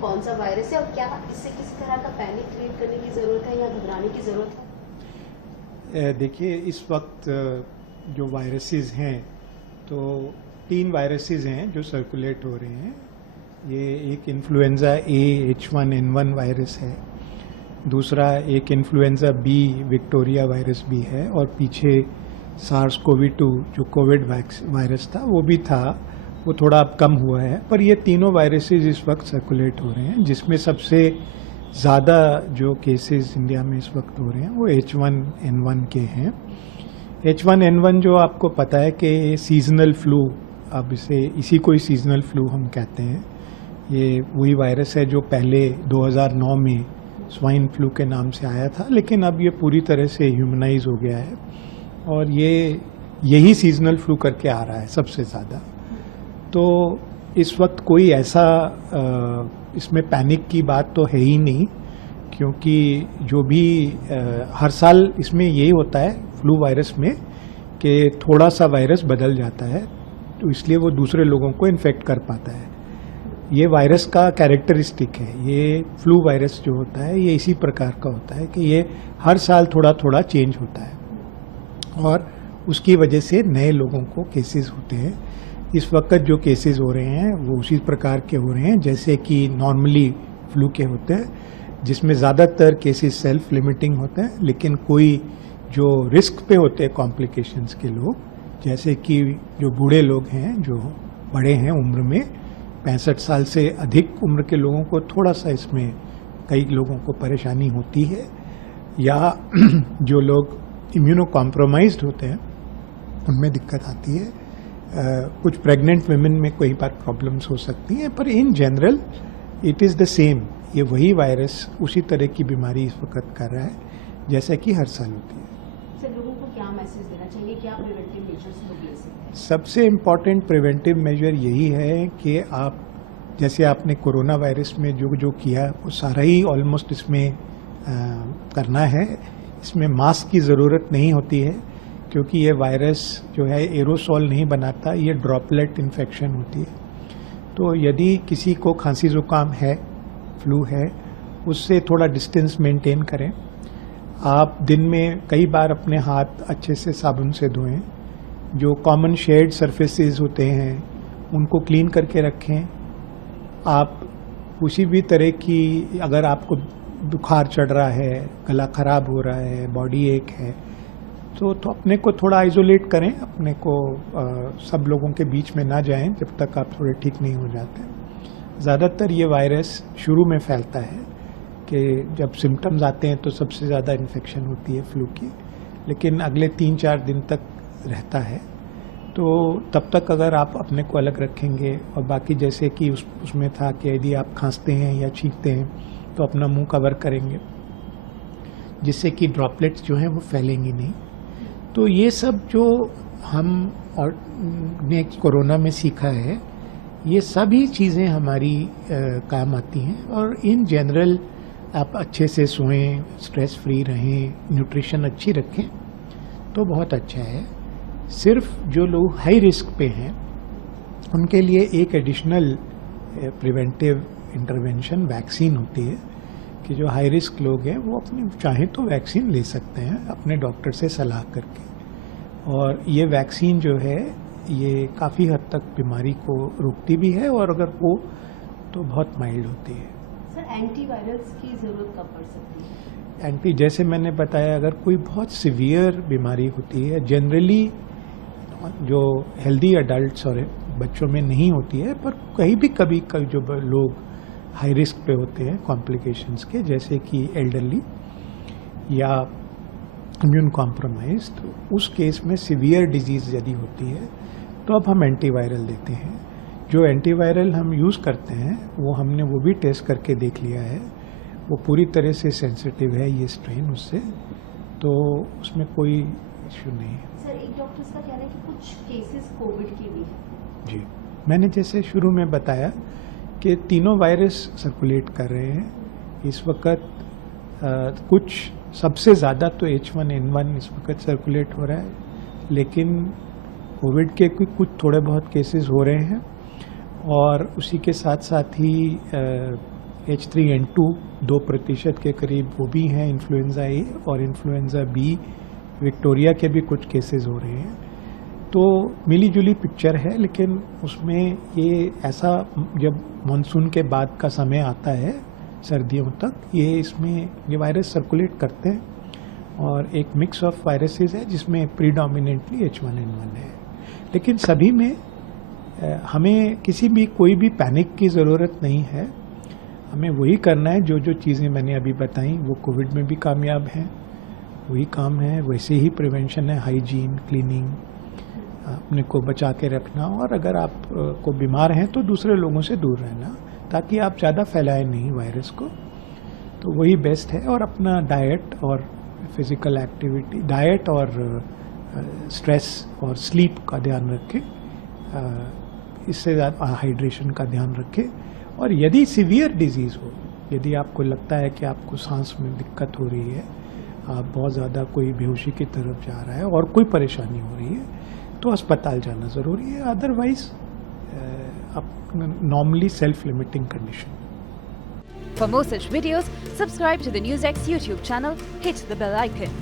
कौन सा वायरस है और क्या इससे किसी तरह का पैनिक क्रिएट करने की जरूरत है या घबराने की जरूरत है? देखिए, इस वक्त जो वायरसेस हैं, तो 3 वायरसेस हैं जो सर्कुलेट हो रहे हैं। ये एक इन्फ्लुएंजा ए H1N1 वायरस है, दूसरा एक इन्फ्लुएंजा बी विक्टोरिया वायरस भी है, और पीछे SARS-CoV-2 जो कोविड वायरस था वो भी था, वो थोड़ा अब कम हुआ है। पर ये तीनों वायरसेस इस वक्त सर्कुलेट हो रहे हैं, जिसमें सबसे ज़्यादा जो केसेस इंडिया में इस वक्त हो रहे हैं वो H1N1 के हैं। H1N1 जो आपको पता है कि सीजनल फ्लू, अब इसी को ही सीजनल फ्लू हम कहते हैं। ये वही वायरस है जो पहले 2009 में स्वाइन फ्लू के नाम से आया था, लेकिन अब ये पूरी तरह से ह्यूमनाइज हो गया है और यही सीजनल फ्लू करके आ रहा है सबसे ज़्यादा। तो इस वक्त कोई ऐसा इसमें पैनिक की बात तो है ही नहीं, क्योंकि जो भी हर साल इसमें यही होता है फ्लू वायरस में कि थोड़ा सा वायरस बदल जाता है, तो इसलिए वो दूसरे लोगों को इन्फेक्ट कर पाता है। ये वायरस का कैरेक्टरिस्टिक है। ये फ्लू वायरस जो होता है ये इसी प्रकार का होता है कि ये हर साल थोड़ा थोड़ा चेंज होता है और उसकी वजह से नए लोगों को केसेस होते हैं। इस वक्त जो केसेस हो रहे हैं वो उसी प्रकार के हो रहे हैं जैसे कि नॉर्मली फ्लू के होते हैं, जिसमें ज़्यादातर केसेस सेल्फ लिमिटिंग होते हैं, लेकिन कोई जो रिस्क पे होते हैं कॉम्प्लिकेशंस के लोग, जैसे कि जो बूढ़े लोग हैं, जो बड़े हैं उम्र में, 65 साल से अधिक उम्र के लोगों को थोड़ा सा इसमें कई लोगों को परेशानी होती है, या जो लोग इम्यूनो कॉम्प्रोमाइज्ड होते हैं उनमें दिक्कत आती है। कुछ प्रेग्नेंट वुमेन में कई बार प्रॉब्लम्स हो सकती हैं, पर in general it is the same. ये वही वायरस उसी तरह की बीमारी इस वक्त कर रहा है जैसा कि हर साल होती है। सर, लोगों को क्या मैसेज देना चाहिए, क्या प्रिवेंटिव मेजर्स लोग ले सकते हैं? सबसे इम्पॉर्टेंट प्रिवेंटिव मेजर यही है कि आप, जैसे आपने कोरोना वायरस में जो जो किया वो सारा ही ऑलमोस्ट इसमें करना है। इसमें मास्क की ज़रूरत नहीं होती है, क्योंकि ये वायरस जो है एरोसॉल नहीं बनाता, ये ड्रॉपलेट इन्फेक्शन होती है। तो यदि किसी को खांसी जुकाम है, फ्लू है, उससे थोड़ा डिस्टेंस मेंटेन करें। आप दिन में कई बार अपने हाथ अच्छे से साबुन से धोएं। जो कॉमन शेयर्ड सरफेसेस होते हैं उनको क्लीन करके रखें। आप किसी भी तरह की, अगर आपको बुखार चढ़ रहा है, गला खराब हो रहा है, बॉडी एक है, तो अपने को थोड़ा आइसोलेट करें, अपने को सब लोगों के बीच में ना जाएं जब तक आप थोड़े ठीक नहीं हो जाते। ज़्यादातर ये वायरस शुरू में फैलता है कि जब सिम्टम्स आते हैं तो सबसे ज़्यादा इन्फेक्शन होती है फ्लू की, लेकिन अगले 3-4 दिन तक रहता है। तो तब तक अगर आप अपने को अलग रखेंगे, और बाकी जैसे कि उसमें था कि यदि आप खांसते हैं या छींकते हैं तो अपना मुंह कवर करेंगे, जिससे कि ड्रॉपलेट्स जो हैं वो फैलेंगी नहीं। तो ये सब जो हम और ने कोरोना में सीखा है, ये सभी चीज़ें हमारी काम आती हैं। और इन जनरल आप अच्छे से सोएं, स्ट्रेस फ्री रहें, न्यूट्रिशन अच्छी रखें तो बहुत अच्छा है। सिर्फ जो लोग हाई रिस्क पे हैं उनके लिए एक एडिशनल प्रिवेंटिव इंटरवेंशन वैक्सीन होती है कि जो हाई रिस्क लोग हैं वो अपने चाहें तो वैक्सीन ले सकते हैं अपने डॉक्टर से सलाह करके। और ये वैक्सीन जो है ये काफ़ी हद तक बीमारी को रोकती भी है, और अगर हो तो बहुत माइल्ड होती है। सर, एंटीवायरल्स की ज़रूरत कब पड़ सकती है? जैसे मैंने बताया, अगर कोई बहुत सीवियर बीमारी होती है, जनरली जो हेल्दी अडल्ट्स और बच्चों में नहीं होती है, पर कहीं भी कभी जो लोग हाई रिस्क पे होते हैं कॉम्प्लिकेशंस के, जैसे कि एल्डरली या इम्यून कॉम्प्रोमाइज, तो उस केस में सीवियर डिजीज़ यदि होती है तो अब हम एंटीवायरल देते हैं। जो एंटीवायरल हम यूज़ करते हैं हमने वो भी टेस्ट करके देख लिया है, वो पूरी तरह से सेंसिटिव है ये स्ट्रेन उससे, तो उसमें कोई इश्यू नहीं है। सर, एक डॉक्टर्स का कहना है कि कुछ केसेस कोविड के भी हैं। जी, मैंने जैसे शुरू में बताया कि तीनों वायरस सर्कुलेट कर रहे हैं इस वक्त। कुछ सबसे ज़्यादा तो H1N1 इस वक्त सर्कुलेट हो रहा है, लेकिन कोविड के कुछ थोड़े बहुत केसेस हो रहे हैं, और उसी के साथ साथ ही H3N2 2% के करीब वो भी हैं इन्फ्लुएंजा ए, और इन्फ्लुएंजा बी विक्टोरिया के भी कुछ केसेस हो रहे हैं। तो मिली जुली पिक्चर है, लेकिन उसमें ये ऐसा जब मानसून के बाद का समय आता है सर्दियों तक, ये वायरस सर्कुलेट करते हैं और एक मिक्स ऑफ वायरसेस है जिसमें प्रीडोमिनेंटली H1N1 है। लेकिन सभी में हमें कोई भी पैनिक की ज़रूरत नहीं है। हमें वही करना है जो चीज़ें मैंने अभी बताई वो कोविड में भी कामयाब हैं, वही काम है। वैसे ही प्रिवेंशन है, हाइजीन, क्लीनिंग, अपने को बचा के रखना, और अगर आप को बीमार हैं तो दूसरे लोगों से दूर रहना ताकि आप ज़्यादा फैलाएं नहीं वायरस को। तो वही बेस्ट है। और अपना डाइट और फिजिकल एक्टिविटी, डाइट और स्ट्रेस और स्लीप का ध्यान रखें, इससे ज़्यादा हाइड्रेशन का ध्यान रखें। और यदि सीवियर डिजीज़ हो, यदि आपको लगता है कि आपको सांस में दिक्कत हो रही है, आप बहुत ज़्यादा कोई बेहोशी की तरफ जा रहा है और कोई परेशानी हो रही है, तो अस्पताल जाना ज़रूरी है। Otherwise normally self limiting condition. For more such videos, subscribe to the NewsX YouTube channel, hit the bell icon.